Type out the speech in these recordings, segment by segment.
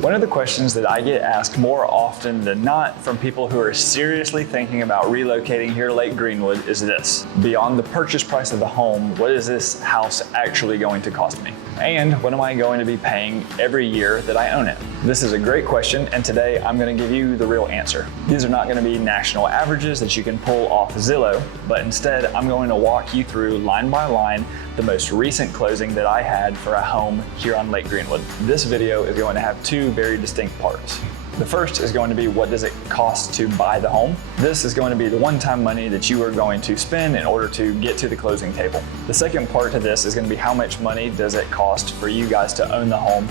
One of the questions that I get asked more often than not from people who are seriously thinking about relocating here to Lake Greenwood is this: beyond the purchase price of the home, what is this house actually going to cost me? And what am I going to be paying every year that I own it? This is a great question, and today I'm going to give you the real answer. These are not going to be national averages that you can pull off Zillow, but instead I'm going to walk you through line by line the most recent closing that I had for a home here on Lake Greenwood. This video is going to have two very distinct parts. The first is going to be, what does it cost to buy the home? This is going to be the one-time money that you are going to spend in order to get to the closing table. The second part to this is going to be, how much money does it cost for you guys to own the home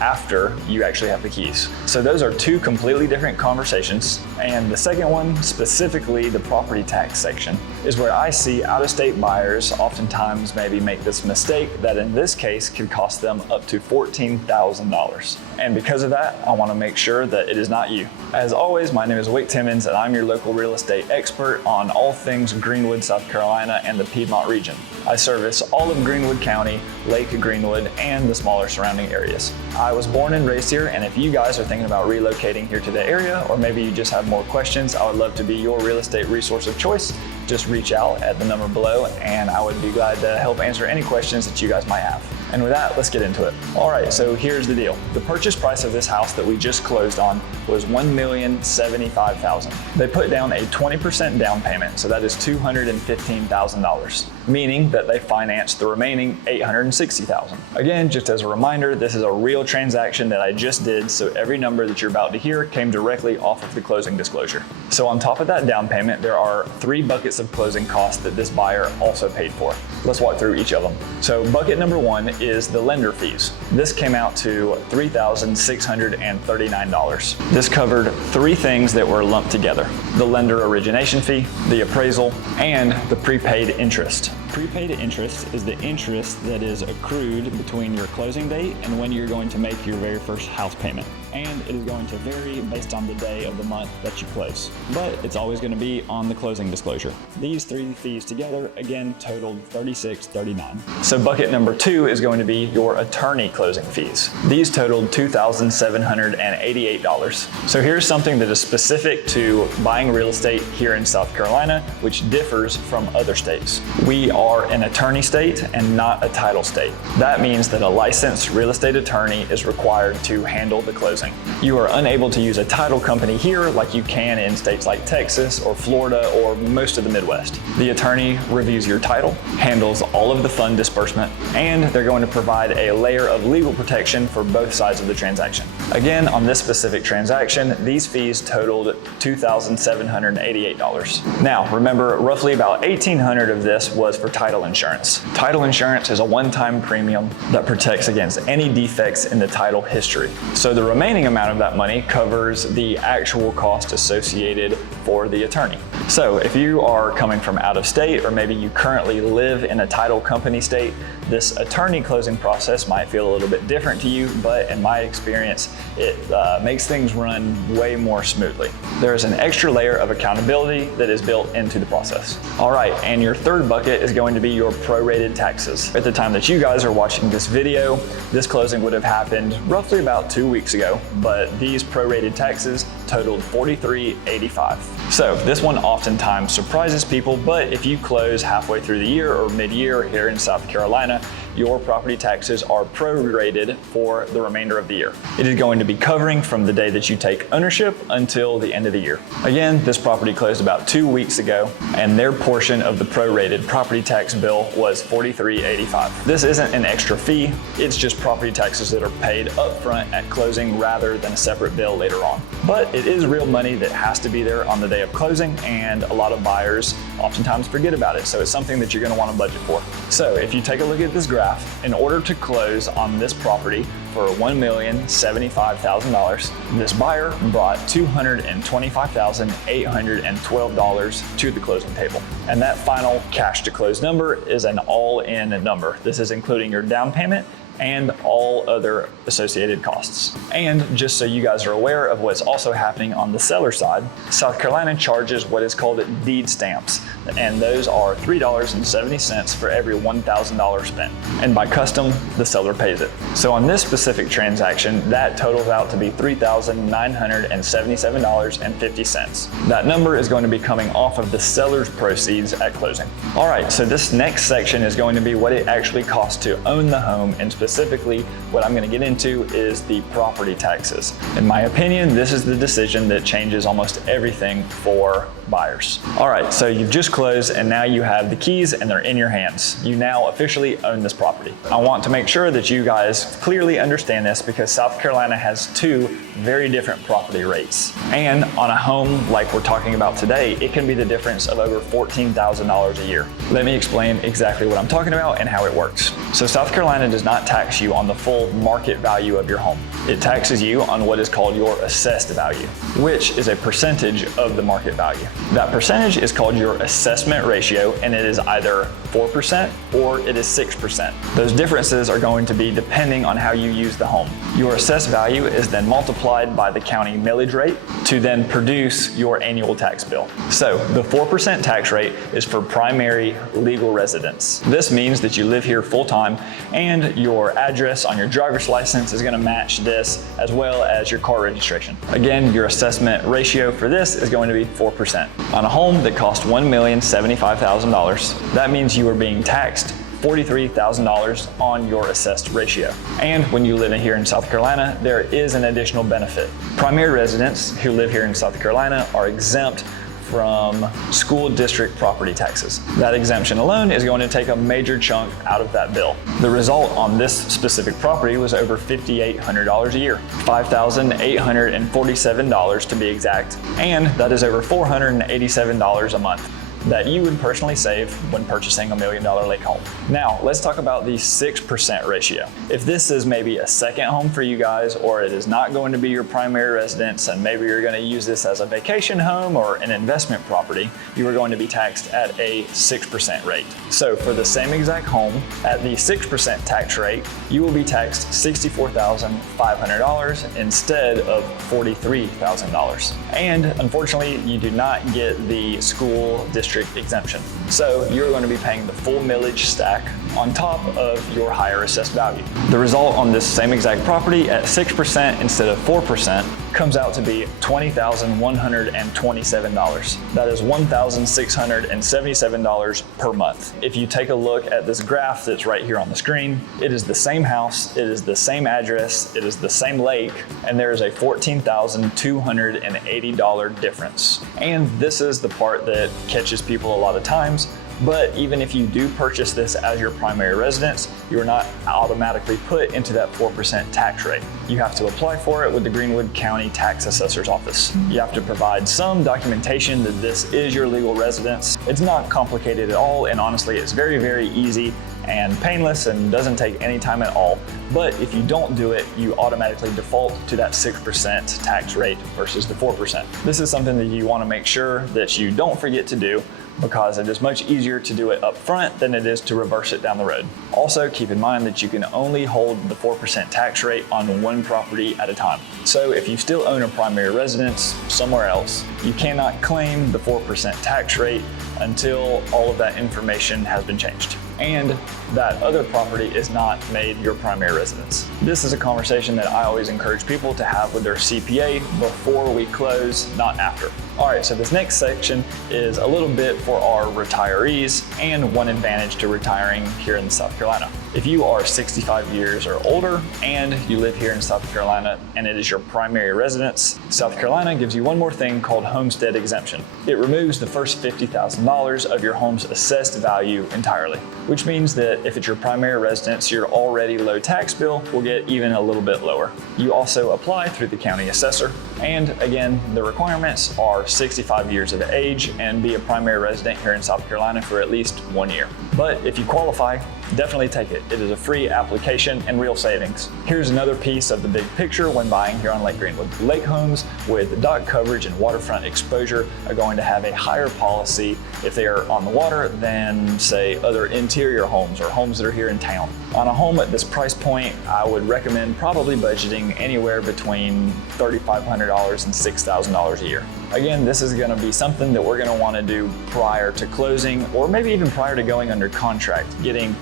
after you actually have the keys. So those are two completely different conversations. And the second one, specifically the property tax section, is where I see out-of-state buyers oftentimes maybe make this mistake that in this case could cost them up to $14,000. And because of that, I want to make sure that it is not you. As always, my name is Timmons, and I'm your local real estate expert on all things Greenwood, South Carolina, and the Piedmont region. I service all of Greenwood County, Lake Greenwood, and the smaller surrounding areas. I was born and raised here, and if you guys are thinking about relocating here to the area, or maybe you just have more questions, I would love to be your real estate resource of choice. Just reach out at the number below, and I would be glad to help answer any questions that you guys might have. And with that, let's get into it. All right, so here's the deal. The purchase price of this house that we just closed on was $1,075,000. They put down a 20% down payment, so that is $215,000, meaning that they financed the remaining $860,000. Again, just as a reminder, this is a real transaction that I just did, so every number that you're about to hear came directly off of the closing disclosure. So on top of that down payment, there are 3 buckets of closing costs that this buyer also paid for. Let's walk through each of them. So bucket number 1 is the lender fees. This came out to $3,639. This covered 3 things that were lumped together: the lender origination fee, the appraisal, and the prepaid interest. Prepaid interest is the interest that is accrued between your closing date and when you're going to make your very first house payment. And it is going to vary based on the day of the month that you close, but it's always going to be on the closing disclosure. These 3 fees together, again, totaled $36.39. So bucket number 2 is going to be your attorney closing fees. These totaled $2,788. So here's something that is specific to buying real estate here in South Carolina, which differs from other states. We are an attorney state and not a title state. That means that a licensed real estate attorney is required to handle the closing. You are unable to use a title company here like you can in states like Texas or Florida or most of the Midwest. The attorney reviews your title, handles all of the fund disbursement, and they're going to provide a layer of legal protection for both sides of the transaction. Again, on this specific transaction, these fees totaled $2,788. Now, remember, roughly about $1,800 of this was for title insurance. Title insurance is a one-time premium that protects against any defects in the title history. So the remaining amount of that money covers the actual cost associated for the attorney. So if you are coming from out of state, or maybe you currently live in a title company state, this attorney closing process might feel a little bit different to you, but in my experience, it makes things run way more smoothly. There's an extra layer of accountability that is built into the process. All right, and your third bucket is going to be your prorated taxes. At the time that you guys are watching this video, this closing would have happened roughly about 2 weeks ago, but these prorated taxes totaled $43.85. So this one oftentimes surprises people, but if you close halfway through the year or mid-year here in South Carolina, your property taxes are prorated for the remainder of the year. It is going to be covering from the day that you take ownership until the end of the year. Again, this property closed about 2 weeks ago, and their portion of the prorated property tax bill was $43.85. This isn't an extra fee, it's just property taxes that are paid upfront at closing rather than a separate bill later on. But it is real money that has to be there on the day of closing, and a lot of buyers oftentimes forget about it, so it's something that you're going to want to budget for. So if you take a look at this graph, in order to close on this property for $1,075,000, this buyer brought $225,812 to the closing table. And that final cash to close number is an all-in number. This is including your down payment and all other associated costs. And just so you guys are aware of what's also happening on the seller side, South Carolina charges what is called deed stamps. and those are $3.70 for every $1,000 spent. And by custom, the seller pays it. So on this specific transaction, that totals out to be $3,977.50. That number is going to be coming off of the seller's proceeds at closing. All right, so this next section is going to be what it actually costs to own the home, and specifically what I'm going to get into is the property taxes. In my opinion, this is the decision that changes almost everything for buyers. All right, so you've just closed and now you have the keys and they're in your hands. You now officially own this property. I want to make sure that you guys clearly understand this because South Carolina has two very different property rates. And on a home like we're talking about today, it can be the difference of over $14,000 a year. Let me explain exactly what I'm talking about and how it works. So South Carolina does not tax you on the full market value of your home. It taxes you on what is called your assessed value, which is a percentage of the market value. That percentage is called your assessment ratio, and it is either 4% or it is 6%. Those differences are going to be depending on how you use the home. Your assessed value is then multiplied by the county millage rate to then produce your annual tax bill. So the 4% tax rate is for primary legal residence. This means that you live here full time and your address on your driver's license is going to match this, as well as your car registration. Again, your assessment ratio for this is going to be 4%. On a home that costs $1,075,000, that means you are being taxed $43,000 on your assessed ratio. And when you live here in South Carolina, there is an additional benefit. Primary residents who live here in South Carolina are exempt from school district property taxes. That exemption alone is going to take a major chunk out of that bill. The result on this specific property was over $5,800 a year, $5,847 to be exact, and that is over $487 a month that you would personally save when purchasing a $1 million lake home. Now, let's talk about the 6% ratio. If this is maybe a second home for you guys, or it is not going to be your primary residence, and maybe you're going to use this as a vacation home or an investment property, you are going to be taxed at a 6% rate. So for the same exact home, at the 6% tax rate, you will be taxed $64,500 instead of $43,000. And unfortunately, you do not get the school district exemption. So you're going to be paying the full millage stack on top of your higher assessed value. The result on this same exact property at 6% instead of 4% comes out to be $20,127. That is $1,677 per month. If you take a look at this graph that's right here on the screen, it is the same house, it is the same address, it is the same lake, and there is a $14,280 difference. And this is the part that catches people a lot of times. But even if you do purchase this as your primary residence, you are not automatically put into that 4% tax rate. You have to apply for it with the Greenwood County Tax Assessor's Office. You have to provide some documentation that this is your legal residence. It's not complicated at all, and honestly, it's very, very easy and painless and doesn't take any time at all. But if you don't do it, you automatically default to that 6% tax rate versus the 4%. This is something that you want to make sure that you don't forget to do, because it is much easier to do it up front than it is to reverse it down the road. Also, keep in mind that you can only hold the 4% tax rate on one property at a time. So if you still own a primary residence somewhere else, you cannot claim the 4% tax rate until all of that information has been changed and that other property is not made your primary residence. This is a conversation that I always encourage people to have with their CPA before we close, not after. All right, so this next section is a little bit for our retirees and one advantage to retiring here in South Carolina. If you are 65 years or older and you live here in South Carolina and it is your primary residence, South Carolina gives you one more thing called homestead exemption. It removes the first $50,000 of your home's assessed value entirely, which means that if it's your primary residence, your already low tax bill will get even a little bit lower. You also apply through the county assessor, and again, the requirements are 65 years of age and be a primary resident here in South Carolina for at least 1 year. But if you qualify, definitely take it. It is a free application and real savings. Here's another piece of the big picture when buying here on Lake Greenwood. Lake homes with dock coverage and waterfront exposure are going to have a higher policy if they are on the water than, say, other interior homes or homes that are here in town. On a home at this price point, I would recommend probably budgeting anywhere between $3,500 and $6,000 a year. Again, this is gonna be something that we're gonna wanna do prior to closing, or maybe even prior to going under contract, getting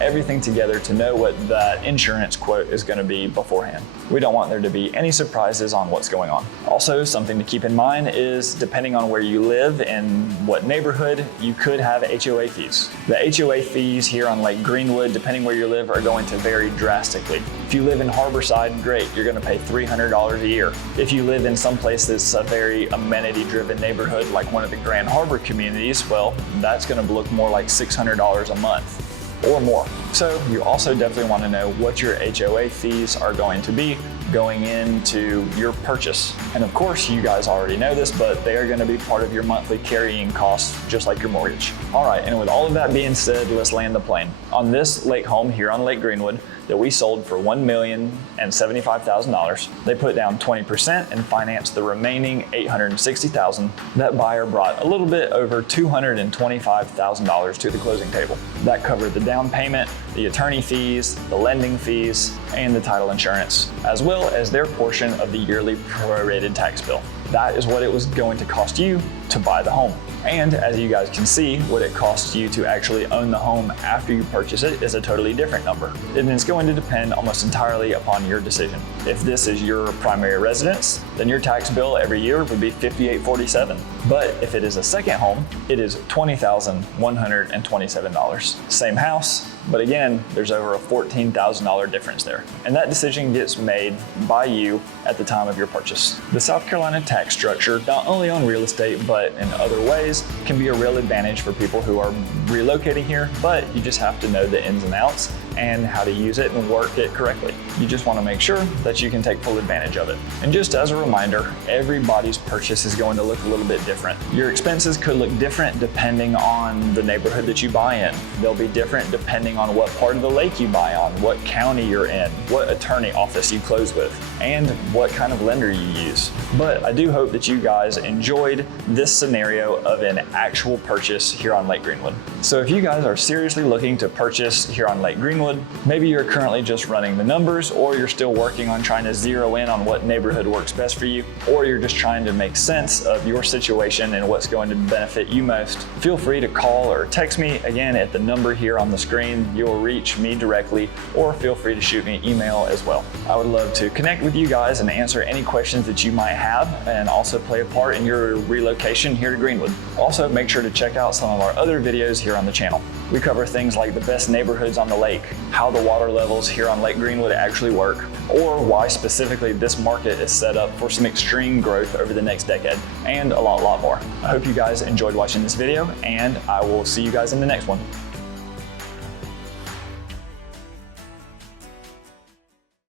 everything together to know what that insurance quote is going to be beforehand. We don't want there to be any surprises on what's going on. Also, something to keep in mind is depending on where you live and what neighborhood, you could have HOA fees. The HOA fees here on Lake Greenwood, depending where you live, are going to vary drastically. If you live in Harborside, great, you're going to pay $300 a year. If you live in some place that's a very amenity-driven neighborhood, like one of the Grand Harbor communities, well, that's going to look more like $600 a month or more. So you also definitely want to know what your HOA fees are going to be going into your purchase. And of course, you guys already know this, but they are going to be part of your monthly carrying costs, just like your mortgage. All right, and with all of that being said, let's land the plane. On this lake home here on Lake Greenwood that we sold for $1,075,000, they put down 20% and financed the remaining $860,000. That buyer brought a little bit over $225,000 to the closing table. That covered the down payment, the attorney fees, the lending fees, and the title insurance, as well as their portion of the yearly prorated tax bill. That is what it was going to cost you to buy the home. And as you guys can see, what it costs you to actually own the home after you purchase it is a totally different number. And it's going to depend almost entirely upon your decision. If this is your primary residence, then your tax bill every year would be $58.47. But if it is a second home, it is $20,127. Same house, but again, there's over a $14,000 difference there. And that decision gets made by you at the time of your purchase. The South Carolina tax structure, not only on real estate, but in other ways, can be a real advantage for people who are relocating here, but you just have to know the ins and outs and how to use it and work it correctly. You just want to make sure that you can take full advantage of it. And just as a reminder, everybody's purchase is going to look a little bit different. Your expenses could look different depending on the neighborhood that you buy in. They'll be different depending on what part of the lake you buy on, what county you're in, what attorney office you close with, and what kind of lender you use. But I do hope that you guys enjoyed this scenario of an actual purchase here on Lake Greenwood. So if you guys are seriously looking to purchase here on Lake Greenwood, maybe you're currently just running the numbers, or you're still working on trying to zero in on what neighborhood works best for you, or you're just trying to make sense of your situation and what's going to benefit you most, feel free to call or text me again at the number here on the screen. You'll reach me directly, or feel free to shoot me an email as well. I would love to connect with you guys and answer any questions that you might have, and also play a part in your relocation here to Greenwood. Also, make sure to check out some of our other videos here on the channel. We cover things like the best neighborhoods on the lake, how the water levels here on Lake Greenwood actually work, or why specifically this market is set up for some extreme growth over the next decade, and a lot more. I hope you guys enjoyed watching this video, and I will see you guys in the next one.